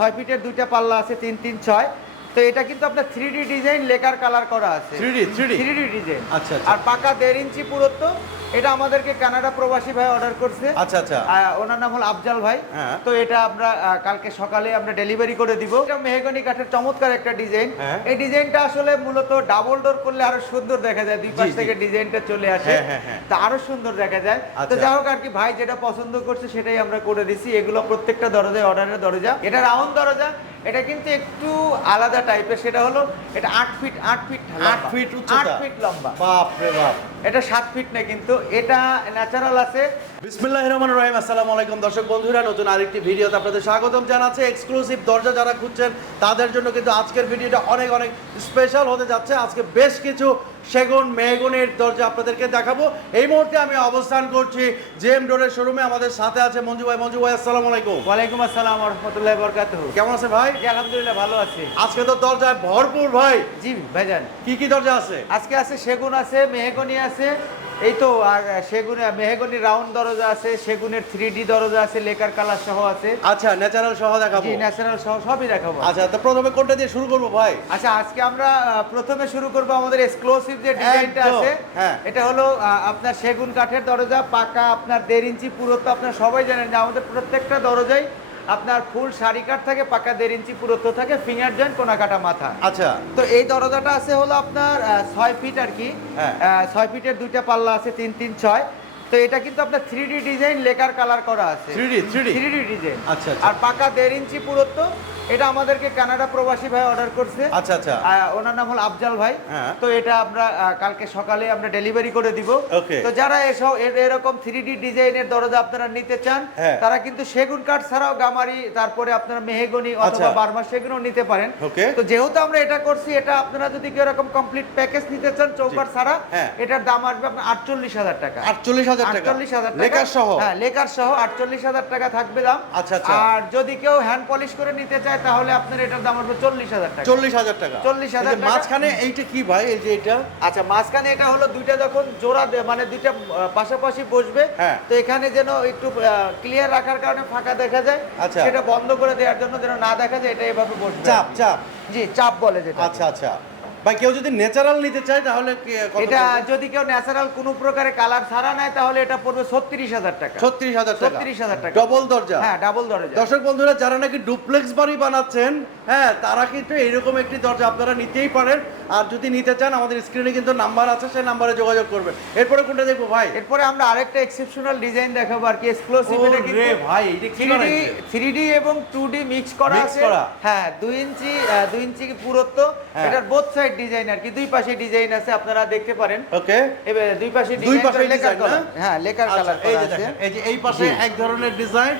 ছয় ফিটের দুইটা পাল্লা আছে তিন তিন ছয়। তো এটা কিন্তু আপনার three D design lacquer colour করা আছে। 3D 3D three D design আচ্ছা, আচ্ছা। আর পাকা দেড় ইঞ্চি পুরুত্ব এটা আমাদেরকে কানাডা প্রবাসী ভাই অর্ডার করছে। আচ্ছা আচ্ছা। ওনার নাম হলো আফজাল ভাই। হ্যাঁ। তো এটা আমরা কালকে সকালে আমরা ডেলিভারি করে দিব। এটা মেহগনি কাঠের চমৎকার একটা ডিজাইন হ্যাঁ। এই ডিজাইনটা আসলে মূলত ডাবল ডোর করলে আরও সুন্দর দেখা যায়। দুই পাশ। থেকে ডিজাইনটা চলে আসে। হ্যাঁ। তা আরও সুন্দর দেখা যায়। তো আচ্ছা। যাই হোক আর কি ভাই যেটা পছন্দ করছে সেটাই আমরা করে দিছি। এগুলো প্রত্যেকটা দরজায় অর্ডারের দরজা। এটা রাউন্ড দরজা। এটা কিন্তু একটু আলাদা টাইপের সেটা হলো এটা আট ফিট আট ফিট আট ফিট উচ্চতা? আট ফিট লম্বা। বাপ রে বাপ। এটা সাত ফিট না কিন্তু এটা ন্যাচারাল আছে। বিসমিল্লাহ রহমান রহিম আসসালামু আলাইকুম। দর্শক বন্ধুরা নতুন আরেকটি ভিডিওতে আপনাদের স্বাগতম জানাচ্ছে। এক্সক্লুসিভ দরজা যারা খুঁজছেন তাদের জন্য কিন্তু আজকের ভিডিওটা অনেক অনেক স্পেশাল হতে যাচ্ছে। আজকে বেশ কিছু সেগুন মেহগুনের দরজা আপনাদেরকে দেখাবো। এই মুহূর্তে আমি অবস্থান করছি জেম ডোরের শোরুমে। আমাদের সাথে আছে মঞ্জু ভাই। মঞ্জু ভাই আসসালামু আলাইকুম। ওয়ালাইকুম আসসালাম রহমতুল্লাহ বরকাত কেমন আছে ভাই? আলহামদুলিল্লাহ ভালো আছি। আজকে তো দরজায় ভরপুর ভাই। জি ভাইজান। কি কি দরজা আছে? আজকে আছে সেগুন আছে মেহগনি আছে এই তো আর সেগুন মেহগনি রাউন্ড দরজা আছে সেগুনের থ্রি ডি দরজা আছে লেকার কালার সহ আছে। আচ্ছা ন্যাচারাল সহ দেখাবো। জি ন্যাচারাল সহ সবই দেখাবো। আচ্ছা তো প্রথমে কোনটা দিয়ে শুরু করব ভাই? আচ্ছা আজকে আমরা প্রথমে শুরু করব আমাদের এক্সক্লুসিভ যে ডিজাইনটা আছে হ্যাঁ। এটা হলো আপনার সেগুন কাঠের দরজা পাকা আপনার দেড় ইঞ্চি পুরুত্ব আপনার সবাই জানেন যে আমাদের প্রত্যেকটা দরজাই আপনার ফুল শাড়ি কাঠ থাকে পাকা দেড় ইঞ্চি পুরুত্ব থাকে ফিঙ্গার জয়েন্ট কোনা কাটা মাথা। আচ্ছা। তো এই দরজাটা আছে হলো আপনার ছয় ফিট আর কি। হ্যাঁ। ছয় ফিটের দুইটা পাল্লা আছে তিন তিন ছয়। তো এটা কিন্তু আপনার three D design lacquer colour করা আছে। 3D 3D three D design আচ্ছা, আচ্ছা। আর পাকা দেড় ইঞ্চি পুরুত্ব এটা আমাদেরকে কানাডা প্রবাসী ভাই অর্ডার করছে। আচ্ছা আচ্ছা। ওনার নাম হলো আফজাল ভাই। হ্যাঁ। তো এটা আমরা কালকে সকালে আমরা ডেলিভারি করে দিব। তো যারা এসব এরকম থ্রি ডি ডিজাইনের দরজা আপনারা নিতে চান হ্যাঁ। তারা কিন্তু সেগুন কাঠ ছাড়াও গামারি তারপরে আপনারা মেহেগনি অথবা আচ্ছা। বার্মা সেগুনও নিতে পারেন। তো যেহেতু আমরা এটা করছি এটা আপনারা যদি কেউ এরকম কমপ্লিট প্যাকেজ নিতে চান চৌকাট ছাড়া হ্যাঁ। এটার দাম আসবে আপনার আটচল্লিশ হাজার টাকা। আটচল্লিশ হাজার টাকা। আটচল্লিশ হাজার টাকা। লেকার সহ? হ্যাঁ লেকার সহ আটচল্লিশ হাজার টাকা থাকবে দাম আচ্ছা, আচ্ছা। আর যদি কেউ হ্যান্ড পলিশ করে নিতে চায় তাহলে আপনার এটার দাম আসবে চল্লিশ হাজার টাকা। চল্লিশ হাজার টাকা। 40,000 এই মাঝখানে এইটা কি ভাই এই যে এটা আচ্ছা মাঝখানে এটা হলো দুইটা যখন জোড়া মানে দুইটা পাশাপাশি বসবে হ্যাঁ। তো এখানে যেন একটু ক্লিয়ার রাখার কারণে ফাঁকা দেখা যায়। আচ্ছা। সেটা বন্ধ করে দেওয়ার জন্য যেন না দেখা যায় এটা এভাবে বসবে চাপ চাপ। জি চাপ বলে যেটা। আচ্ছা আচ্ছা। ভাই কেউ যদি ন্যাচারাল নিতে চায় তাহলে এটা যদি কেউ ন্যাচারাল কোনো প্রকারে কালার ছাড়া নেয় তাহলে এটা পড়বে ছত্রিশ হাজার টাকা। ছত্রিশ হাজার টাকা। 36,000 টাকা। ডবল দরজা। হ্যাঁ ডাবল দরজা। দর্শক বন্ধুরা যারা নাকি ডুপ্লেক্স বাড়ি বানাচ্ছেন হ্যাঁ তারা কিন্তু এরকম একটি দরজা আপনারা নিতেই পারেন। আর যদি নিতে চান আমাদের স্ক্রিনে কিন্তু নাম্বার আছে সেই নাম্বারে যোগাযোগ করবেন। এরপরে কোনটা দেখব ভাই? এরপরে আমরা আরেকটা এক্সেপশনাল ডিজাইন দেখাবো আর কি এক্সক্লুসিভ এটা কিন্তু ভাই এটা কি 3D বানাইছে? 3D এবং 2D মিক্স করা আছে। হ্যাঁ 2 ইঞ্চি 2 ইঞ্চি পুরুত্ব। হ্যাঁ। এটার বোথ সাইড ডিজাইন আর কি? দুই পাশে ডিজাইন আছে আপনারা দেখতে পারেন। ওকে। এবার দুই পাশে দুই পাশে না? কালার হ্যাঁ লেকার আচ্ছা, কালার এই যে দেখেন, এই যে এই পাশে এক ধরনের ডিজাইন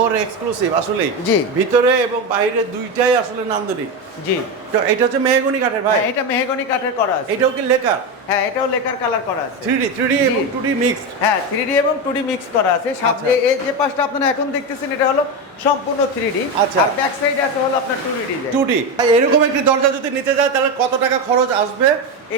ওর এক্সক্লুসিভ আসলেই। জি। ভিতরে এবং বাইরে দুইটাই আসলে নান্দনিক। জি। তো এটা হচ্ছে মেহগনি কাঠের ভাই? হ্যাঁ এটা মেহগনি কাঠের করা আছে। এটাও কি লেকার হ্যাঁ এটাও লেকার কালার করা আছে। থ্রি ডি থ্রি ডি জি। এবং টু ডি মিক্সড। হ্যাঁ থ্রি এবং টু মিক্স করা আছে। সামনে আচ্ছা। এই যে পাশটা আপনারা এখন দেখতেছেন এটা হলো সম্পূর্ণ থ্রি আচ্ছা। আর ব্যাক সাইডে আছে হলো আপনার টু ডি এরকম একটি দরজা যদি নিতে যায় তাহলে কত টাকা খরচ আসবে?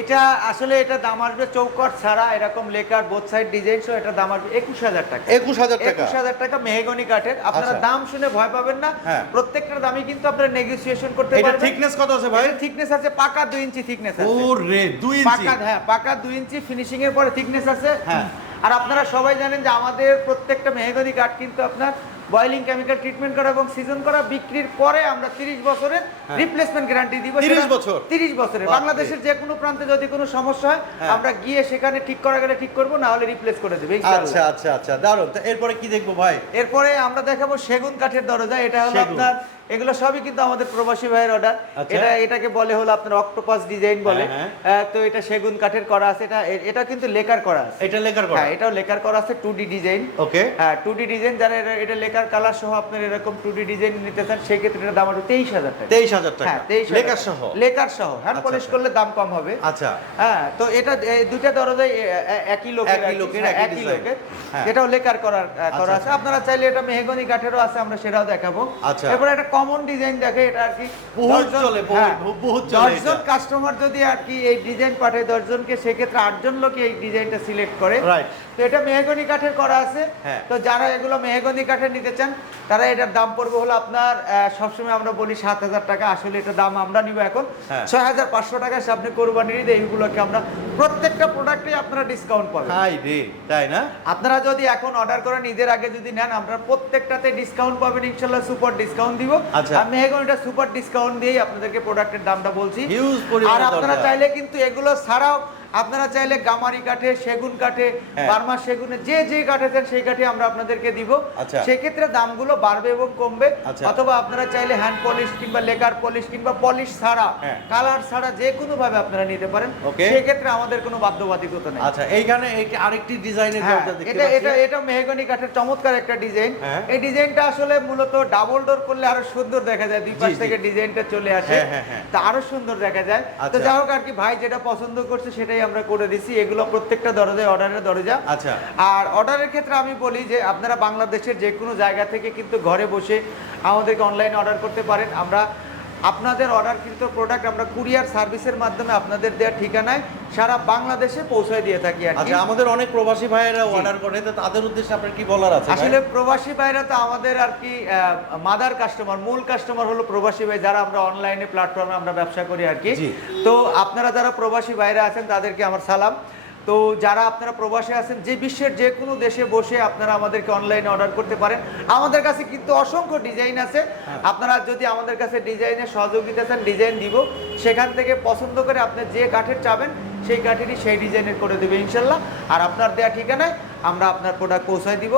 এটা আসলে এটা দাম আসবে চৌকট ছাড়া এরকম লেকার বোথ সাইড ডিজাইন সহ এটা দাম আসবে একুশ হাজার টাকা। একুশ হাজার টাকা। একুশ হাজার টাকা মেহগনি কাঠের। আপনারা আচ্ছা। দাম শুনে ভয় পাবেন না। হ্যাঁ। প্রত্যেকটার দামই কিন্তু আপনারা নেগোসিয়েশন করতে এটা পারবেন। থিকনেস কত আছে ভাই? থিকনেস আছে পাকা দুই ইঞ্চি থিকনেস আছে। ও রে দুই ইঞ্চি পাকা হ্যাঁ পাকা দুই ইঞ্চি ফিনিশিং এর পরে থিকনেস আছে। হ্যাঁ। আর আপনারা সবাই জানেন যে আমাদের প্রত্যেকটা মেহগনি কাঠ কিন্তু আপনার বয়েলিং কেমিক্যাল ট্রিটমেন্ট করা এবং সিজন করা বিক্রির পরে আমরা 30 বছরের হ্যাঁ। রিপ্লেসমেন্ট গ্যারান্টি দিব। 30 বছর? 30 বছরের। বাংলাদেশের যে কোনো প্রান্তে যদি কোনো সমস্যা হয় হ্যাঁ। আমরা গিয়ে সেখানে ঠিক করা গেলে ঠিক করব না হলে রিপ্লেস করে দেবে আচ্ছা আচ্ছা আচ্ছা দারুণ। তো এরপরে কি দেখব ভাই? এরপরে আমরা দেখাবো সেগুন কাঠের দরজা। এটা হলো আপনার এগুলো সবই কিন্তু আমাদের প্রবাসী ভাইয়ের অর্ডার আচ্ছা। এটা এটাকে বলে হলো আপনার অক্টোপাস ডিজাইন বলে। হ্যাঁ, আহ, তো এটা সেগুন কাঠের করা আছে। এটা এটা কিন্তু লেকার করা আছে। এটা লেকার করা। হ্যাঁ এটাও লেকার করা আছে টু ডি ডিজাইন ওকে হ্যাঁ টু ডি ডিজাইন যারা এটা লেকার কালার সহ আপনার এরকম টু ডি ডিজাইন নিতে চান সেক্ষেত্রে এটার দাম আরও তেইশ হাজার টাকা। তেইশ হাজার টাকা। হ্যাঁ তেইশ লেকার সহ? লেকার সহ। হ্যান্ড আচ্ছা, পলিশ আচ্ছা। করলে দাম কম হবে। আচ্ছা। হ্যাঁ তো এটা দুইটা দরজাই একই লোকের একই লোকের, হ্যাঁ, একই। লোকের। হ্যাঁ। যেটাও লেকার করার করা আচ্ছা, আছে। আপনারা চাইলে এটা মেহগনি কাঠেরও আছে আমরা সেটাও দেখাবো। আচ্ছা। এরপর একটা কমন ডিজাইন দেখে এটা আর কি বহুত চলে, বহুত- হ্যাঁ, চলে দশজন কাস্টমার যদি আর কি এই ডিজাইন পাঠায় দশজনকে সেক্ষেত্রে আটজন লোক এই ডিজাইনটা সিলেক্ট করে। Right. তো এটা মেহগনি কাঠের করা আছে। হ্যাঁ। তো যারা এগুলো মেহগনি কাঠের নিতে চান তারা এটার দাম পড়বে হলো আপনার সবসময় আমরা বলি সাত হাজার টাকা আসলে এটার দাম আমরা নিব এখন। হ্যাঁ। ছয় হাজার পাঁচশো টাকা আপনি কোরবানির ঈদে এইগুলোকে আমরা প্রত্যেকটা প্রোডাক্টে আপনারা ডিসকাউন্ট পাবেন। হাই রে তাই না? আপনারা যদি এখন অর্ডার করেন ঈদের আগে যদি নেন আমরা প্রত্যেকটাতে ডিসকাউন্ট পাবেন ইনশাল্লাহ সুপার ডিসকাউন্ট দিব। আচ্ছা। আমি এখন এটা সুপার ডিসকাউন্ট দিয়েই আপনাদেরকে প্রোডাক্টের দামটা বলছি। আর আপনারা চাইলে কিন্তু এগুলো ছাড়াও আপনারা চাইলে গামারি কাঠে সেগুন কাঠে হ্যাঁ। বার্মা সেগুনে যে যে কাঠে চান সেই কাঠে আমরা আপনাদেরকে দিব আচ্ছা। সেক্ষেত্রে দামগুলো বাড়বে এবং কমবে আচ্ছা। অথবা আপনারা চাইলে হ্যান্ড পলিশ কিংবা লেকার পলিশ কিংবা পলিশ ছাড়া হ্যাঁ। কালার ছাড়া যে কোনো ভাবে আপনারা নিতে পারেন সেক্ষেত্রে আমাদের কোনো বাধ্যবাধকতা নেই আচ্ছা এইখানে এই- আরেকটি ডিজাইনের হ্যাঁ, এটা এটা এটা মেহগনি কাঠের চমৎকার একটা ডিজাইন হ্যাঁ। এই ডিজাইনটা আসলে মূলত ডাবল ডোর করলে আরও সুন্দর দেখা যায় দুই পাশ থেকে ডিজাইনটা চলে আসে হ্যাঁ, হ্যাঁ, হ্যাঁ। তা আরও সুন্দর দেখা যায় তো আচ্ছা। যাই হোক আর কি ভাই যেটা পছন্দ করছে সেটাই আমরা করে দিছি এগুলো প্রত্যেকটা দরজায় অর্ডারের দরজা। আচ্ছা। আর অর্ডারের ক্ষেত্রে আমি বলি যে আপনারা বাংলাদেশের যে কোনো জায়গা থেকে কিন্তু ঘরে বসে আমাদেরকে অনলাইনে অর্ডার করতে পারেন। আমরা আপনাদের অর্ডার কিন্তু প্রোডাক্ট আমরা কুরিয়ার সার্ভিসের মাধ্যমে আপনাদের দেওয়ার ঠিকানায় সারা বাংলাদেশে পৌঁছায় দিয়ে থাকি আর কি। আচ্ছা আমাদের অনেক প্রবাসী ভাইয়েরা অর্ডার করে তো তাদের উদ্দেশ্যে আপনার কি বলার আছে আসলে প্রবাসী ভাইরা তো আমাদের আর কি মাদার কাস্টমার মূল কাস্টমার হলো প্রবাসী ভাই যারা আমরা অনলাইনে প্ল্যাটফর্মে আমরা ব্যবসা করি আর কি। তো আপনারা যারা প্রবাসী ভাইরা আছেন তাদেরকে আমার সালাম। তো যারা আপনারা প্রবাসে আছেন যে বিশ্বের যে কোনো দেশে বসে আপনারা আমাদেরকে অনলাইনে অর্ডার করতে পারেন। আমাদের কাছে কিন্তু অসংখ্য ডিজাইন আছে। হ্যাঁ। আপনারা যদি আমাদের কাছে ডিজাইনের সহযোগিতা চান ডিজাইন দিব। সেখান থেকে পছন্দ করে আপনি যে কাঠের চাবেন সেই কাঠেরই সেই ডিজাইনের করে দেবে ইনশাল্লাহ। আর আপনার দেওয়া ঠিকানায় আমরা আপনার প্রোডাক্ট পৌঁছায় দিব।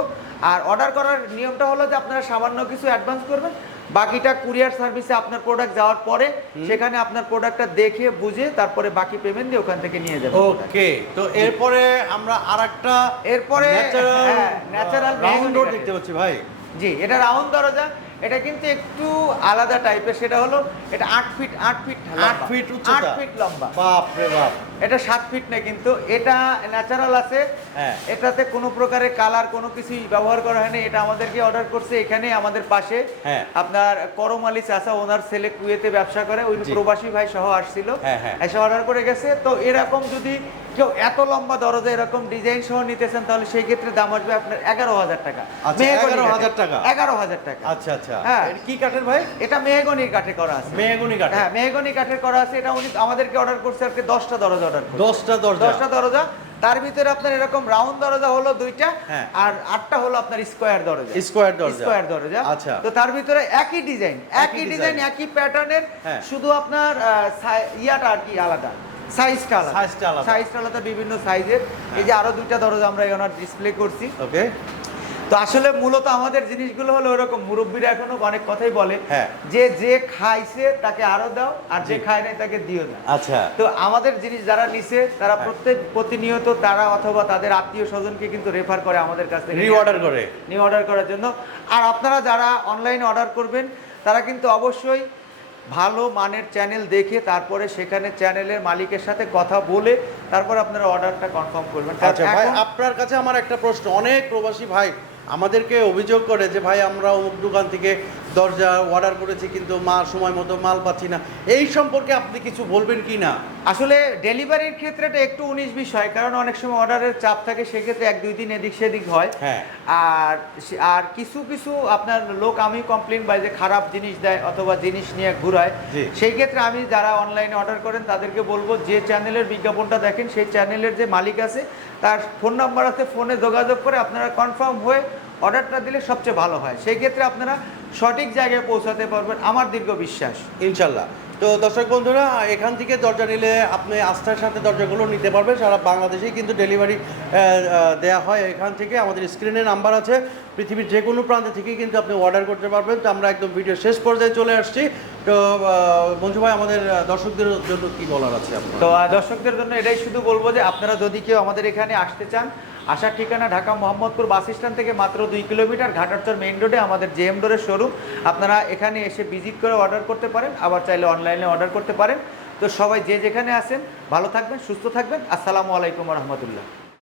আর অর্ডার করার নিয়মটা হলো যে আপনারা সামান্য কিছু অ্যাডভান্স করবেন। বাকিটা কুরিয়ার সার্ভিসে আপনার প্রোডাক্ট যাওয়ার পরে সেখানে আপনার প্রোডাক্টটা দেখে বুঝে তারপরে বাকি পেমেন্ট দিয়ে ওখান থেকে নিয়ে যাবেন। ওকে তো এরপরে আমরা আরেকটা এরপরে ন্যাচারাল রাউন্ড দেখতে পাচ্ছি। ভাই। জি এটা রাউন্ড দরজা। এটা কিন্তু একটু আলাদা টাইপের সেটা হলো এটা আট ফিট আট ফিট আট ফিট আট ফিট লম্বা। বাপ রে বাপ। এটা সাত ফিট না কিন্তু এটা ন্যাচারাল আছে। হ্যাঁ। এটাতে কোনো প্রকারের কালার কোনো কিছুই ব্যবহার করা হয়নি। এটা আমাদেরকে অর্ডার করছে এখানে আমাদের পাশে। হ্যাঁ। আপনার করম আলী চাষা ওনার ছেলে কুয়েতে ব্যবসা করে ওই প্রবাসী ভাই সহ আসছিল। হ্যাঁ। এসে অর্ডার করে গেছে। তো এরকম যদি কেউ এত লম্বা দরজা এরকম ডিজাইন সহ নিতেছেন তাহলে সেই ক্ষেত্রে দাম আসবে আপনার এগারো হাজার টাকা। আচ্ছা, 11,000 কাঠে। টাকা? এগারো হাজার টাকা। আচ্ছা আচ্ছা। হ্যাঁ। কি কাঠের ভাই? এটা মেহগনির কাঠে করা আছে। মেহগুনি কাঠ। হ্যাঁ মেহগনি কাঠের করা আছে। এটা উনি আমাদেরকে অর্ডার করছে আর কি দশটা দরজা অর্ডার দশটা দরজা। দশটা দরজা। তার ভিতরে আপনার এরকম রাউন্ড দরজা হলো দুইটা হ্যাঁ। আর আটটা হলো আপনার স্কোয়ার দরজা। স্কোয়ার দরজা। স্কোয়ার দরজা। আচ্ছা। তো তার ভিতরে একই ডিজাইন একই ডিজাইন একই প্যাটার্নের। শুধু আপনার ইয়াটা আর কি আলাদা। সাইজটা আলাদা। Size-টা আলাদা। সাইজটা আলাদা বিভিন্ন সাইজের এই যে আরও দুইটা দরজা আমরা এখানে ডিসপ্লে করছি। ওকে তো আসলে মূলত আমাদের জিনিসগুলো হলো ওরকম। মুরব্বীরা এখনও অনেক কথাই বলে হ্যাঁ। যে যে খাইছে তাকে আরও দাও আর যে খায় নাই তাকে দিও না। আচ্ছা। তো আমাদের জিনিস যারা নিছে তারা হ্যাঁ। প্রত্যেক প্রতিনিয়ত তারা অথবা তাদের আত্মীয় স্বজনকে কিন্তু রেফার করে আমাদের কাছ থেকে। Re-order করে। নিউ অর্ডার করার জন্য। আর আপনারা যারা অনলাইনে অর্ডার করবেন তারা কিন্তু অবশ্যই ভালো মানের চ্যানেল দেখে তারপরে সেখানে চ্যানেলের মালিকের সাথে কথা বলে তারপর আপনারা অর্ডারটা কনফার্ম করবেন। আচ্ছা ভাই আপনার কাছে আমার একটা প্রশ্ন। অনেক প্রবাসী ভাই আমাদেরকে অভিযোগ করে যে ভাই আমরা অমুক দোকান থেকে দরজা অর্ডার করেছি কিন্তু মা সময় মতো মাল পাচ্ছি না। এই সম্পর্কে আপনি কিছু বলবেন কি না? আসলে ডেলিভারির ক্ষেত্রে এটা একটু উনিশ বিশ হয় কারণ অনেক সময় অর্ডারের চাপ থাকে সেক্ষেত্রে এক দুই দিন এদিক সেদিক হয়। হ্যাঁ। আর আর কিছু কিছু আপনার লোক আমি কমপ্লেন পাই যে খারাপ জিনিস দেয় অথবা জিনিস নিয়ে ঘুরায় সেই ক্ষেত্রে আমি যারা অনলাইনে অর্ডার করেন তাদেরকে বলব যে চ্যানেলের বিজ্ঞাপনটা দেখেন সেই চ্যানেলের যে মালিক আছে তার ফোন নাম্বার আছে ফোনে যোগাযোগ করে আপনারা কনফার্ম হয়ে অর্ডারটা দিলে সবচেয়ে ভালো হয়। সেই ক্ষেত্রে আপনারা সঠিক জায়গায় পৌঁছাতে পারবেন আমার দীর্ঘ বিশ্বাস। ইনশাল্লাহ। তো দর্শক বন্ধুরা এখান থেকে দরজা নিলে আপনি আস্থার সাথে দরজাগুলো নিতে পারবেন। সারা বাংলাদেশেই কিন্তু ডেলিভারি দেওয়া হয় এখান থেকে। আমাদের স্ক্রিনে নাম্বার আছে। পৃথিবীর যে কোনো প্রান্ত থেকেই কিন্তু আপনি অর্ডার করতে পারবেন। তো আমরা একদম ভিডিও শেষ পর্যায়ে চলে আসছি। তো মঞ্জু ভাই আমাদের দর্শকদের জন্য কি বলার আছে তো দর্শকদের জন্য এটাই শুধু বলব যে আপনারা যদি কেউ আমাদের এখানে আসতে চান আসার ঠিকানা ঢাকা মোহাম্মদপুর বাস স্ট্যান্ড থেকে মাত্র দুই কিলোমিটার ঘাটারচর মেইন রোডে আমাদের জেএম ডোরের শোরুম। আপনারা এখানে এসে ভিজিট করে অর্ডার করতে পারেন, আবার চাইলে অনলাইনে অর্ডার করতে পারেন। তো সবাই যে যেখানে আসেন ভালো থাকবেন, সুস্থ থাকবেন। আসসালামু আলাইকুম রহমতুল্লাহ।